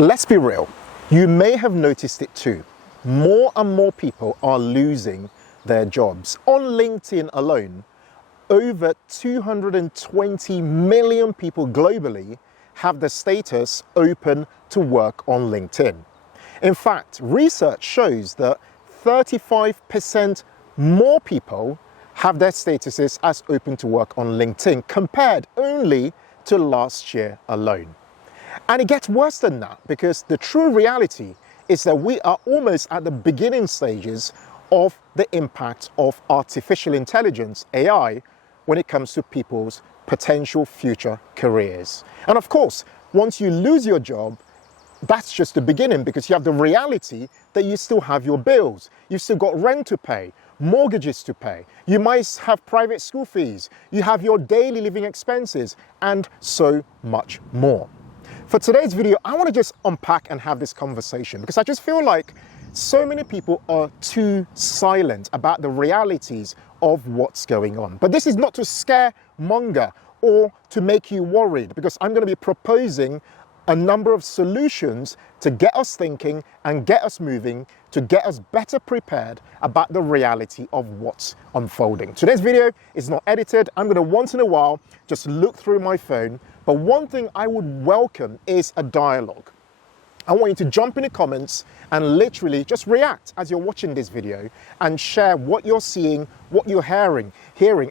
Let's be real, you may have noticed it too. More and more people are losing their jobs. On LinkedIn alone, over 220 million people globally have the status open to work on LinkedIn. In fact, research shows that 35% more people have their statuses as open to work on LinkedIn compared only to last year alone. And it gets worse than that, because the true reality is that we are almost at the beginning stages of the impact of artificial intelligence, AI, when it comes to people's potential future careers. And of course, once you lose your job, that's just the beginning, because you have the reality that you still have your bills. You've still got rent to pay, mortgages to pay. You might have private school fees. You have your daily living expenses, and so much more. For today's video, I want to just unpack and have this conversation, because I just feel like so many people are too silent about the realities of what's going on. But this is not to scaremonger or to make you worried, because I'm going to be proposing a number of solutions to get us thinking and get us moving, to get us better prepared about the reality of what's unfolding. Today's video is not edited. I'm going to once in a while just look through my phone. But one thing I would welcome is a dialogue. I want you to jump in the comments and literally just react as you're watching this video and share what you're seeing, what you're hearing,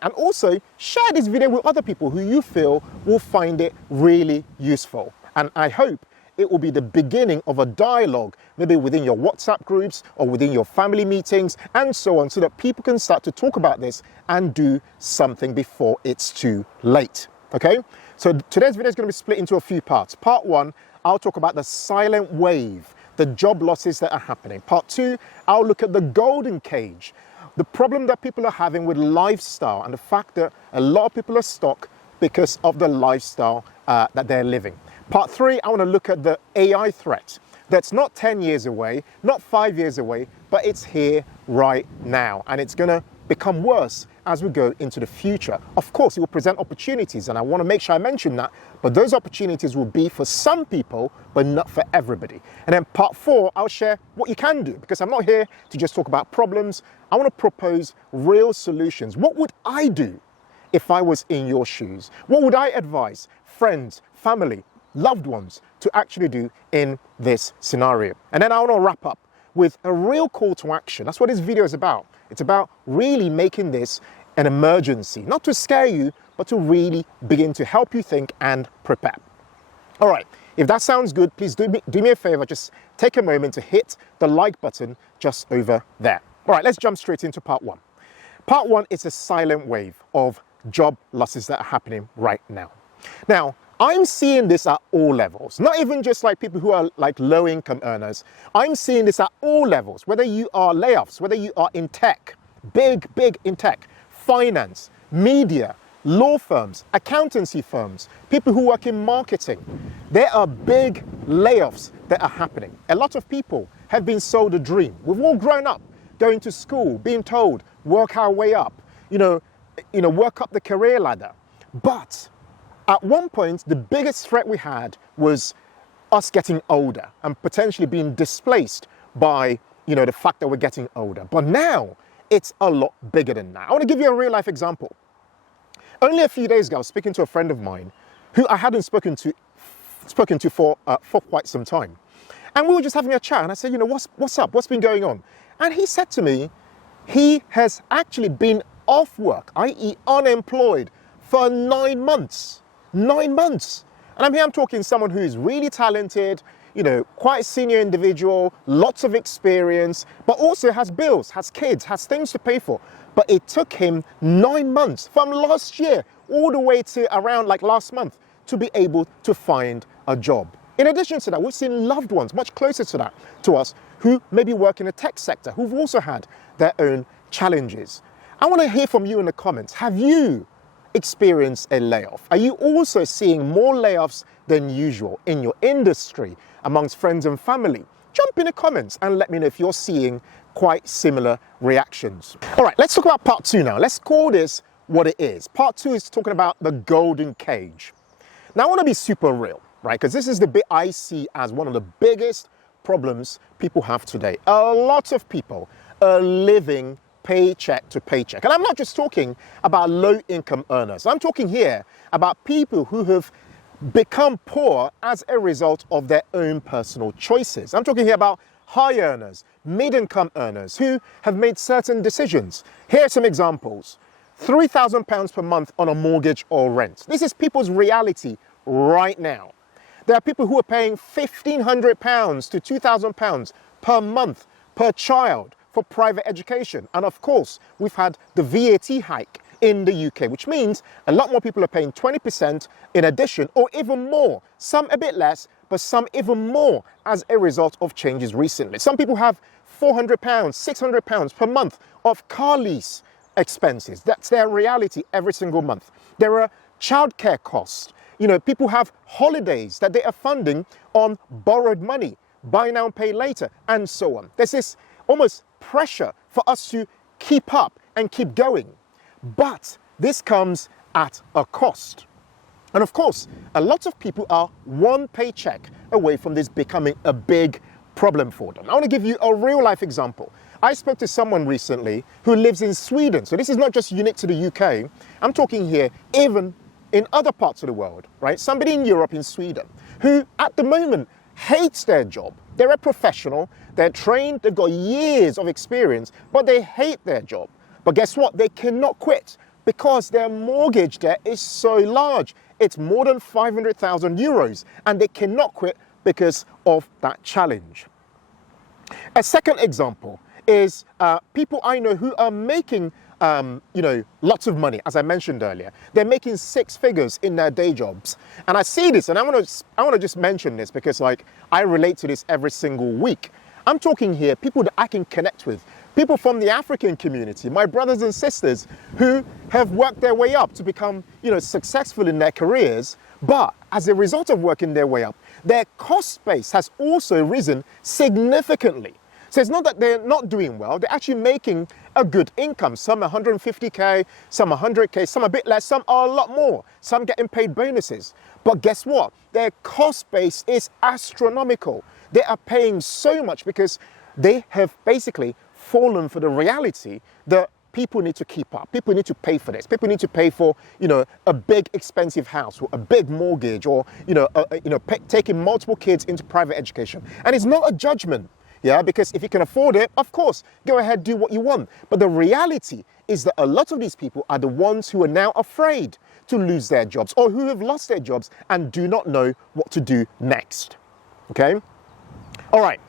and also share this video with other people who you feel will find it really useful. And I hope it will be the beginning of a dialogue, maybe within your WhatsApp groups or within your family meetings and so on, so that people can start to talk about this and do something before it's too late. Okay? So today's video is going to be split into a few parts. Part one, I'll talk about the silent wave, the job losses that are happening. Part two, I'll look at the golden cage, the problem that people are having with lifestyle and the fact that a lot of people are stuck because of the lifestyle that they're living. Part three, I want to look at the AI threat that's not 10 years away, not 5 years away, but it's here right now. And it's going to become worse as we go into the future. Of course, it will present opportunities, and I want to make sure I mention that, but those opportunities will be for some people, but not for everybody. And then part four, I'll share what you can do, because I'm not here to just talk about problems. I want to propose real solutions. What would I do if I was in your shoes? What would I advise friends, family, loved ones to actually do in this scenario? And then I want to wrap up with a real call to action. That's what this video is about. It's about really making this an emergency, not to scare you, but to really begin to help you think and prepare. All right, if that sounds good, please do me a favor, just take a moment to hit the like button just over there. All right, let's jump straight into part one. Part one is a silent wave of job losses that are happening right now. Now, I'm seeing this at all levels, not even just like people who are like low income earners. I'm seeing this at all levels, whether you are layoffs, whether you are in tech, big in tech, finance, media, law firms, accountancy firms, people who work in marketing. There are big layoffs that are happening. A lot of people have been sold a dream. We've all grown up going to school, being told, work our way up, work up the career ladder. But at one point, the biggest threat we had was us getting older and potentially being displaced by, the fact that we're getting older. But now it's a lot bigger than that. I want to give you a real life example. Only a few days ago, I was speaking to a friend of mine who I hadn't spoken to for quite some time. And we were just having a chat, and I said, what's up? What's been going on? And he said to me, he has actually been off work, i.e. unemployed, for 9 months. 9 months. And I'm talking someone who is really talented, quite a senior individual, lots of experience, but also has bills, has kids, has things to pay for. But it took him 9 months from last year all the way to around like last month to be able to find a job. In addition to that, we've seen loved ones much closer to us who maybe work in the tech sector, who've also had their own challenges. I want to hear from you in the comments. Have you experience a layoff? Are you also seeing more layoffs than usual in your industry, amongst friends and family? Jump in the comments and let me know if you're seeing quite similar reactions. All right, let's talk about part two now. Let's call this what it is. Part two is talking about the golden cage. Now, I want to be super real. right? Because this is the bit I see as one of the biggest problems people have today. A lot of people are living paycheck to paycheck. And I'm not just talking about low-income earners. I'm talking here about people who have become poor as a result of their own personal choices. I'm talking here about high earners, mid-income earners who have made certain decisions. Here are some examples. £3,000 per month on a mortgage or rent. This is people's reality right now. There are people who are paying £1,500 to £2,000 per month per child for private education. And of course, we've had the VAT hike in the UK, which means a lot more people are paying 20% in addition, or even more. Some a bit less, but some even more as a result of changes recently. Some people have £400, £600 per month of car lease expenses. That's their reality every single month. There are childcare costs. You know, people have holidays that they are funding on borrowed money, buy now and pay later, and so on. There's this almost pressure for us to keep up and keep going. But this comes at a cost. And of course, a lot of people are one paycheck away from this becoming a big problem for them. I want to give you a real life example. I spoke to someone recently who lives in Sweden. So this is not just unique to the UK. I'm talking here even in other parts of the world, right? Somebody in Europe, in Sweden, who at the moment hates their job. They're a professional, they're trained, they've got years of experience, but they hate their job. But guess what? They cannot quit because their mortgage debt is so large. It's more than 500,000 euros, and they cannot quit because of that challenge. A second example is people I know who are making lots of money, as I mentioned earlier. They're making six figures in their day jobs. And I see this, and I want to just mention this because I relate to this every single week. I'm talking here people that I can connect with, people from the African community, my brothers and sisters who have worked their way up to become, successful in their careers. But as a result of working their way up, their cost base has also risen significantly. So it's not that they're not doing well, they're actually making a good income. Some 150k, some 100k, some a bit less, some are a lot more, some getting paid bonuses. But guess what? Their cost base is astronomical. They are paying so much because they have basically fallen for the reality that people need to keep up. People need to pay for this. People need to pay for, a big expensive house or a big mortgage or, taking multiple kids into private education. And it's not a judgment. Yeah, because if you can afford it, of course, go ahead, do what you want. But the reality is that a lot of these people are the ones who are now afraid to lose their jobs or who have lost their jobs and do not know what to do next. Okay? All right,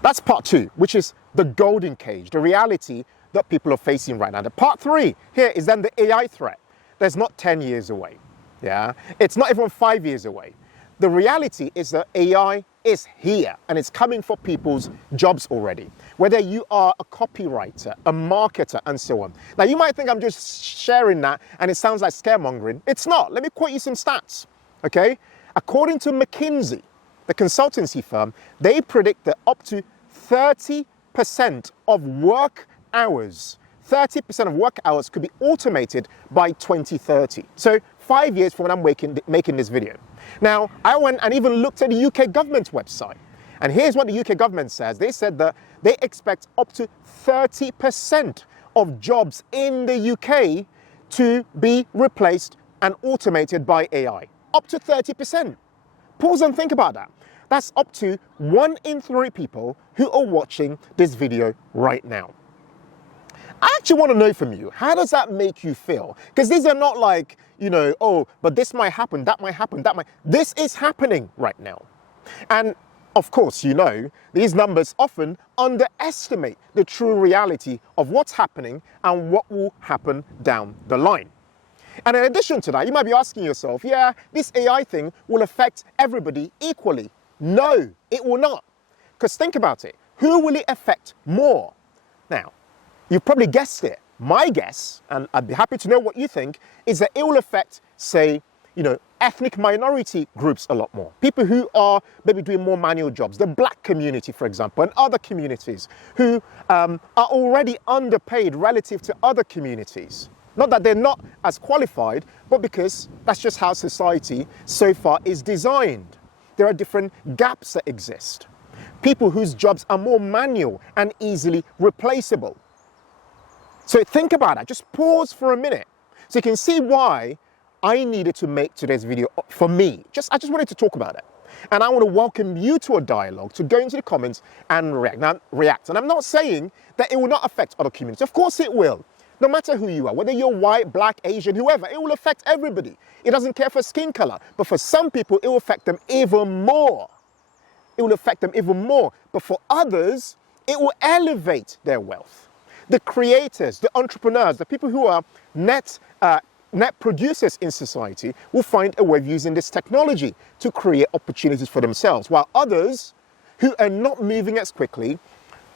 that's part two, which is the golden cage, the reality that people are facing right now. The part three here is then the AI threat. That's not 10 years away. Yeah, it's not even 5 years away. The reality is that AI is here and it's coming for people's jobs already. Whether you are a copywriter, a marketer, and so on. Now, you might think I'm just sharing that and it sounds like scaremongering. It's not. Let me quote you some stats, okay? According to McKinsey, the consultancy firm, they predict that up to 30% of work hours, 30% of work hours could be automated by 2030. So 5 years from when I'm making this video. Now, I went and even looked at the UK government's website. And here's what the UK government says. They said that they expect up to 30% of jobs in the UK to be replaced and automated by AI. Up to 30%. Pause and think about that. That's up to 1 in 3 people who are watching this video right now. I actually want to know from you, how does that make you feel? Because these are not like, but this might happen, that might happen, that might. This is happening right now. And of course, these numbers often underestimate the true reality of what's happening and what will happen down the line. And in addition to that, you might be asking yourself, yeah, this AI thing will affect everybody equally. No, it will not. Because think about it. Who will it affect more? Now, you've probably guessed it. My guess, and I'd be happy to know what you think, is that it will affect, say, ethnic minority groups a lot more. People who are maybe doing more manual jobs, the black community, for example, and other communities who are already underpaid relative to other communities. Not that they're not as qualified, but because that's just how society so far is designed. there are different gaps that exist. People whose jobs are more manual and easily replaceable. So think about that. Just pause for a minute so you can see why I needed to make today's video for me. I just wanted to talk about it. And I want to welcome you to a dialogue, to go into the comments and react. And I'm not saying that it will not affect other communities. Of course it will. No matter who you are, whether you're white, black, Asian, whoever, it will affect everybody. It doesn't care for skin color. But for some people, it will affect them even more. It will affect them even more. But for others, it will elevate their wealth. The creators, the entrepreneurs, the people who are net producers in society will find a way of using this technology to create opportunities for themselves, while others who are not moving as quickly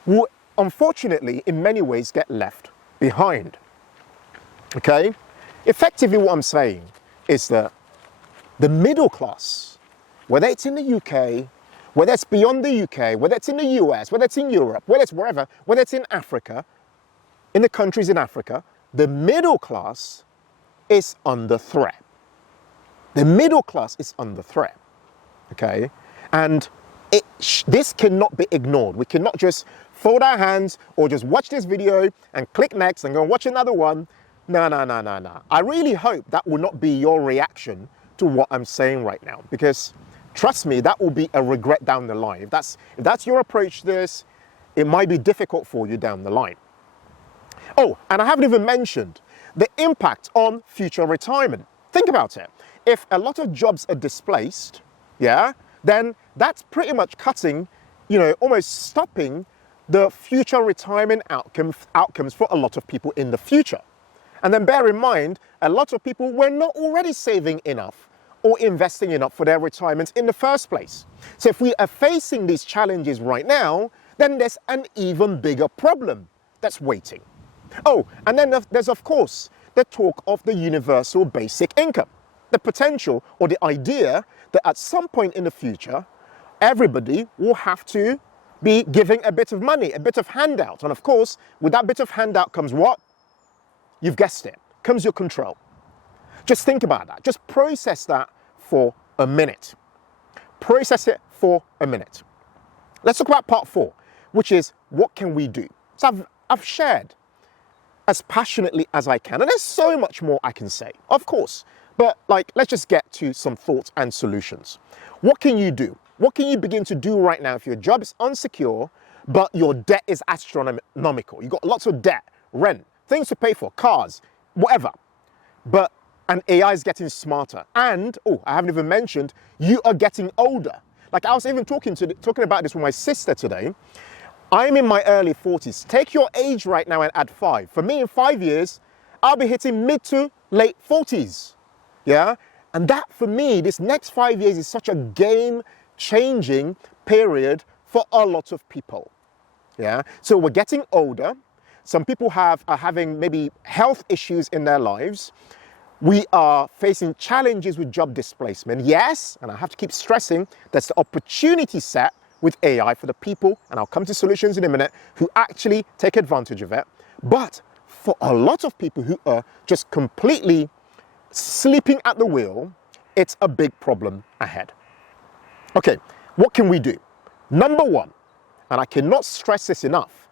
will, unfortunately, in many ways get left behind. Okay? Effectively, what I'm saying is that the middle class, whether it's in the UK, whether it's beyond the UK, whether it's in the US, whether it's in Europe, whether it's wherever, whether it's in Africa, in the countries in Africa, the middle class is under threat. The middle class is under threat. Okay? And this cannot be ignored. We cannot just fold our hands or just watch this video and click next and go and watch another one. No. I really hope that will not be your reaction to what I'm saying right now, because trust me, that will be a regret down the line. If that's your approach to this, it might be difficult for you down the line. Oh, and I haven't even mentioned the impact on future retirement. Think about it. If a lot of jobs are displaced, then that's pretty much cutting, almost stopping the future retirement outcomes for a lot of people in the future. And then bear in mind, a lot of people were not already saving enough or investing enough for their retirement in the first place. So if we are facing these challenges right now, then there's an even bigger problem that's waiting. Oh, and then there's, of course, the talk of the universal basic income. The potential or the idea that at some point in the future, everybody will have to be giving a bit of money, a bit of handout. And of course, with that bit of handout comes what? You've guessed it, comes your control. Just think about that. Just process that for a minute. Process it for a minute. Let's talk about part 4, which is what can we do? So I've shared as passionately as I can. And there's so much more I can say, of course. But let's just get to some thoughts and solutions. What can you do? What can you begin to do right now if your job is unsecure, but your debt is astronomical? You've got lots of debt, rent, things to pay for, cars, whatever. And AI is getting smarter. And, I haven't even mentioned, you are getting older. I was even talking about this with my sister today. I'm in my early 40s. Take your age right now and add 5. For me, in 5 years, I'll be hitting mid to late 40s. Yeah? And that, for me, this next 5 years is such a game-changing period for a lot of people. Yeah? So we're getting older. Some people are having maybe health issues in their lives. We are facing challenges with job displacement. Yes, and I have to keep stressing, that's the opportunity set with AI for the people, and I'll come to solutions in a minute, who actually take advantage of it. But for a lot of people who are just completely sleeping at the wheel, it's a big problem ahead. Okay, what can we do? Number 1, and I cannot stress this enough,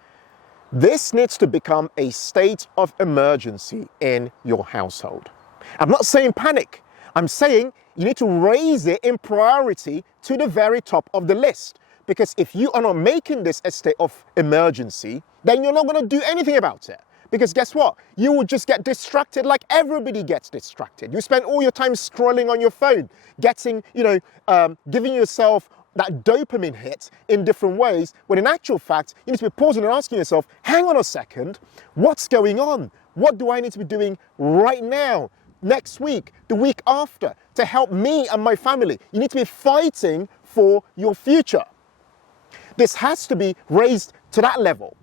this needs to become a state of emergency in your household. I'm not saying panic. I'm saying you need to raise it in priority to the very top of the list. Because if you are not making this a state of emergency, then you're not going to do anything about it. Because guess what? You will just get distracted like everybody gets distracted. You spend all your time scrolling on your phone, giving yourself that dopamine hit in different ways, when in actual fact, you need to be pausing and asking yourself, hang on a second, what's going on? What do I need to be doing right now, next week, the week after, to help me and my family? You need to be fighting for your future. This has to be raised to that level.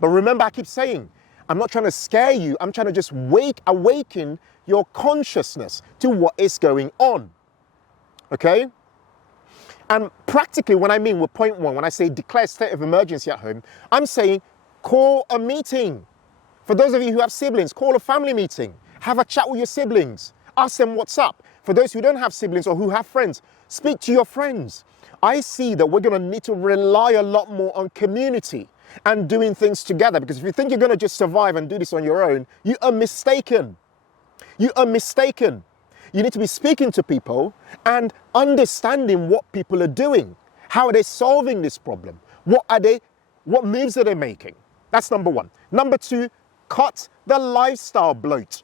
But remember, I keep saying, I'm not trying to scare you. I'm trying to just awaken your consciousness to what is going on. Okay? And practically, when I mean with point 1, when I say declare state of emergency at home, I'm saying call a meeting. For those of you who have siblings, call a family meeting. Have a chat with your siblings. Ask them what's up. For those who don't have siblings or who have friends, Speak to your friends. I see that we're going to need to rely a lot more on community and doing things together, because if you think you're going to just survive and do this on your own, you are mistaken. You are mistaken. You need to be speaking to people and understanding what people are doing. How are they solving this problem? What moves are they making? That's number one. Number two, cut the lifestyle bloat.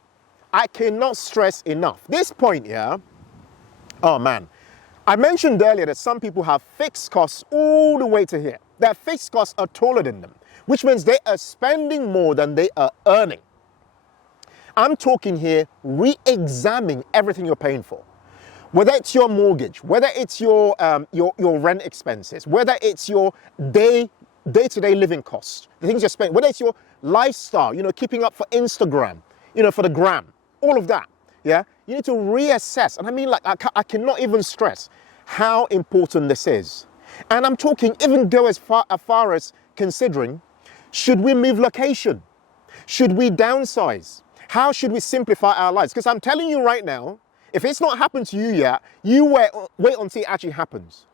I cannot stress enough. This point here, oh man, I mentioned earlier that some people have fixed costs all the way to here. Their fixed costs are taller than them, which means they are spending more than they are earning. I'm talking here, re-examine everything you're paying for. Whether it's your mortgage, whether it's your rent expenses, whether it's your day-to-day living costs, the things you're spending, whether it's your lifestyle, keeping up for Instagram, for the gram, all of that, yeah? You need to reassess. And I mean, like, I cannot even stress how important this is. And I'm talking, even go as far as considering, should we move location? Should we downsize? How should we simplify our lives? Because I'm telling you right now, if it's not happened to you yet, you wait until it actually happens.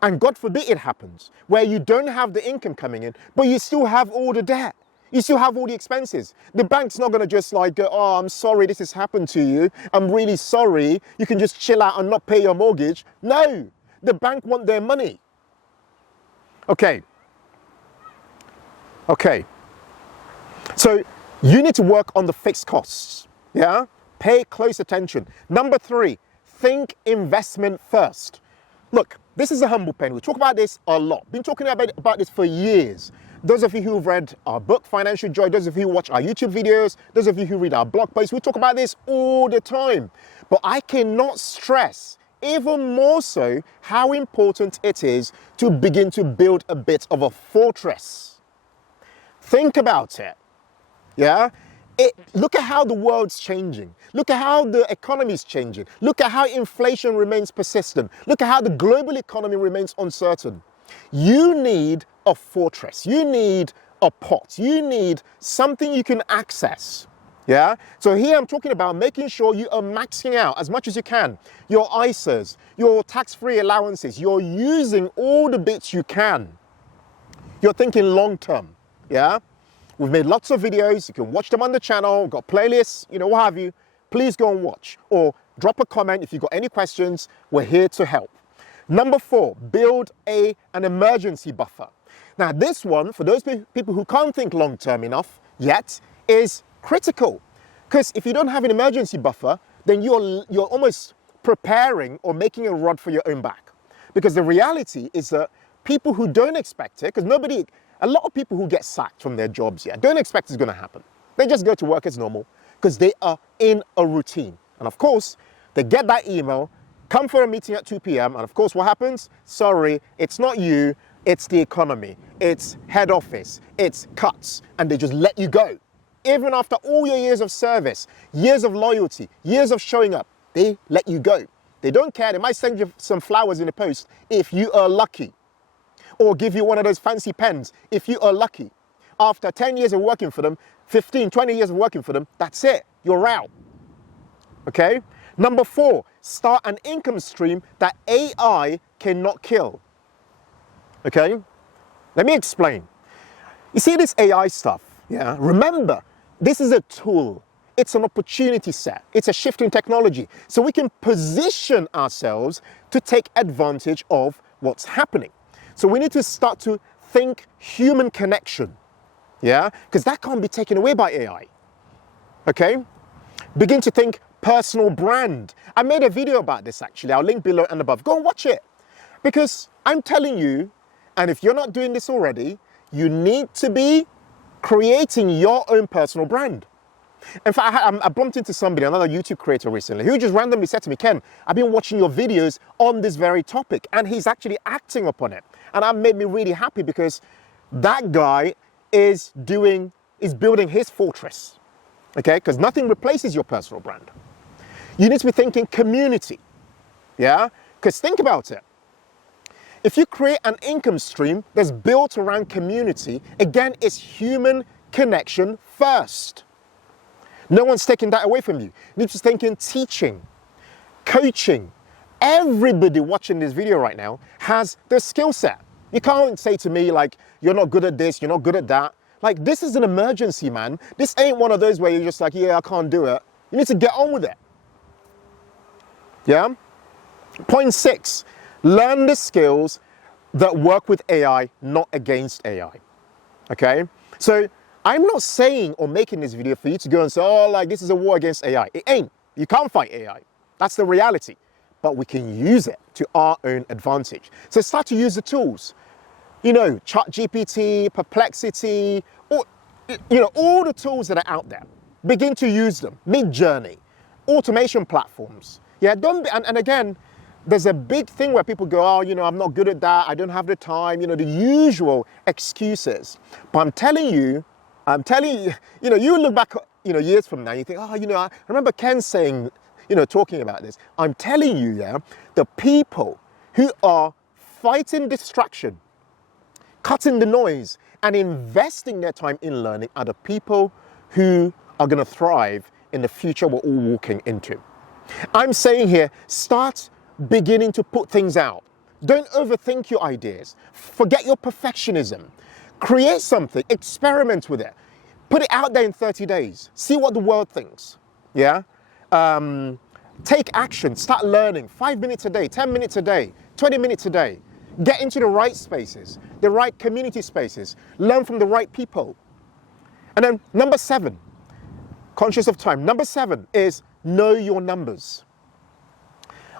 And God forbid it happens, where you don't have the income coming in, but you still have all the debt. You still have all the expenses. The bank's not going to just like go, oh, I'm sorry this has happened to you. I'm really sorry. You can just chill out and not pay your mortgage. No, the bank want their money. Okay. So you need to work on the fixed costs. Yeah. Pay close attention. Number three, think investment first. Look, this is a humble pen. We talk about this a lot. Been talking about this for years. Those of you who've read our book, Financial Joy, those of you who watch our YouTube videos, those of you who read our blog posts, we talk about this all the time. But I cannot stress even more so how important it is to begin to build a bit of a fortress. Think about it. Yeah? Look at how the world's changing. Look at how the economy is changing. Look at how inflation remains persistent. Look at how the global economy remains uncertain. You need a fortress. You need a pot. You need something you can access. Yeah? So here I'm talking about making sure you are maxing out as much as you can. Your ISAs, your tax-free allowances. You're using all the bits you can. You're thinking long term. Yeah? We've made lots of videos. You can watch them on the channel. We've got playlists, what have you. Please go and watch or drop a comment if you've got any questions. We're here to help. Number four, build an emergency buffer. Now this one, for those people who can't think long term enough yet, is critical. Because if you don't have an emergency buffer, then you're almost preparing or making a rod for your own back. Because the reality is that people who don't expect it, because a lot of people who get sacked from their jobs don't expect it's going to happen. They just go to work as normal because they are in a routine. And of course, they get that email, come for a meeting at 2 p.m. And of course, what happens? Sorry, it's not you, it's the economy, it's head office, it's cuts, and they just let you go. Even after all your years of service, years of loyalty, years of showing up, they let you go. They don't care. They might send you some flowers in the post if you are lucky, or give you one of those fancy pens if you are lucky. After 10 years of working for them, 15, 20 years of working for them, that's it. You're out. Okay? Number four, start an income stream that AI cannot kill. Okay? Let me explain. You see this AI stuff, yeah? Remember, this is a tool. It's an opportunity set. It's a shift in technology. So we can position ourselves to take advantage of what's happening. So we need to start to think human connection, yeah? Because that can't be taken away by AI, okay? Begin to think personal brand. I made a video about this actually. I'll link below and above. Go and watch it. Because I'm telling you, and if you're not doing this already, you need to be creating your own personal brand. In fact, I bumped into somebody, another YouTube creator recently, who just randomly said to me, Ken, I've been watching your videos on this very topic, and he's actually acting upon it. And that made me really happy because that guy is building his fortress, okay? Because nothing replaces your personal brand. You need to be thinking community, yeah? Because think about it. If you create an income stream that's built around community, again, it's human connection first. No one's taking that away from you. You need to think in teaching, coaching, Everybody watching this video right now has the skill set. You can't say to me like, you're not good at this, you're not good at that. Like, this is an emergency, man. This ain't one of those where you're just like, yeah, I can't do it. You need to get on with it. Yeah? Point 6, learn the skills that work with AI, not against AI. Okay? So I'm not saying or making this video for you to go and say, oh, like this is a war against AI. It ain't. You can't fight AI. That's the reality. But we can use it to our own advantage. So start to use the tools. You know, ChatGPT, Perplexity, or, you know, all the tools that are out there. Begin to use them. Mid-Journey, automation platforms. Yeah, don't be, and again, there's a big thing where people go, oh, you know, I'm not good at that. I don't have the time. You know, the usual excuses. But I'm telling you, you know, you look back, you know, years from now, you think, oh, you know, I remember Ken saying, you know, talking about this. I'm telling you, yeah, the people who are fighting distraction, cutting the noise, and investing their time in learning are the people who are going to thrive in the future we're all walking into. I'm saying here, start beginning to put things out. Don't overthink your ideas. Forget your perfectionism. Create something, experiment with it. Put it out there in 30 days. See what the world thinks. Yeah? Take action, start learning. 5 minutes a day, 10 minutes a day, 20 minutes a day. Get into the right spaces, the right community spaces. Learn from the right people. And then number 7, conscious of time. Number 7 is know your numbers.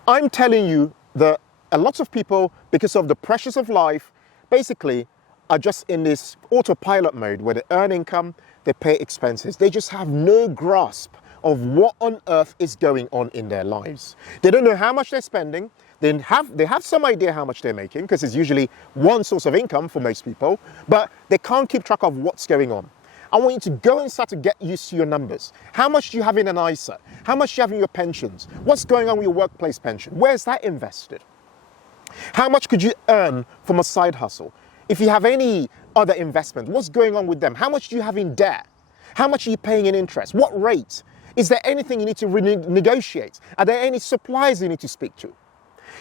I'm telling you that a lot of people, because of the pressures of life, basically are just in this autopilot mode where they earn income, they pay expenses. They just have no grasp of what on earth is going on in their lives. They don't know how much they're spending. They have some idea how much they're making, because it's usually one source of income for most people, but they can't keep track of what's going on. I want you to go and start to get used to your numbers. How much do you have in an ISA? How much do you have in your pensions? What's going on with your workplace pension? Where's that invested? How much could you earn from a side hustle? If you have any other investment, what's going on with them? How much do you have in debt? How much are you paying in interest? What rate? Is there anything you need to renegotiate? Are there any suppliers you need to speak to?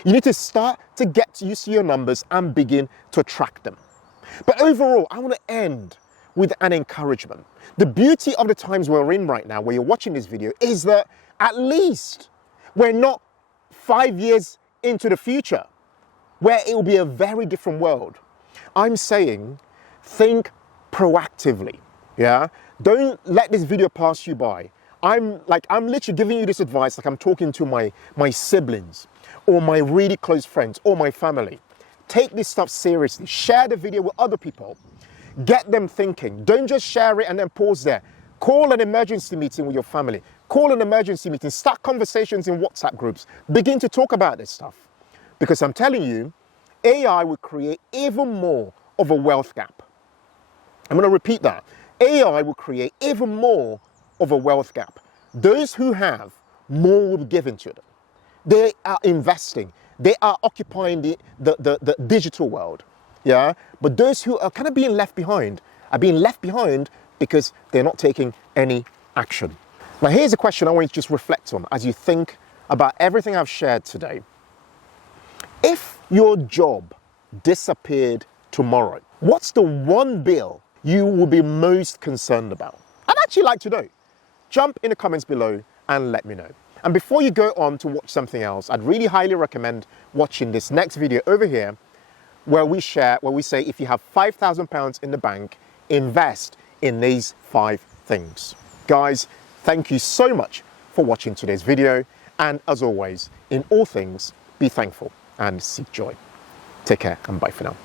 You need to start to get used to your numbers and begin to track them. But overall, I want to end with an encouragement. The beauty of the times we're in right now, where you're watching this video, is that at least we're not 5 years into the future, where it will be a very different world. I'm saying, think proactively, yeah? Don't let this video pass you by. I'm literally giving you this advice like I'm talking to my siblings or my really close friends or my family. Take this stuff seriously. Share the video with other people. Get them thinking. Don't just share it and then pause there. Call an emergency meeting with your family. Call an emergency meeting. Start conversations in WhatsApp groups. Begin to talk about this stuff. Because I'm telling you, AI will create even more of a wealth gap. I'm going to repeat that. AI will create even more of a wealth gap. Those who have, more will be given to them. They are investing. They are occupying the digital world. Yeah? But those who are kind of being left behind are being left behind because they're not taking any action. Now, here's a question I want you to just reflect on as you think about everything I've shared today. If your job disappeared tomorrow, what's the one bill you will be most concerned about? I'd actually like to know. Jump in the comments below and let me know. And before you go on to watch something else, I'd really highly recommend watching this next video over here, where we say if you have £5,000 in the bank, invest in these 5 things. Guys, thank you so much for watching today's video. And as always, in all things, be thankful and seek joy. Take care and bye for now.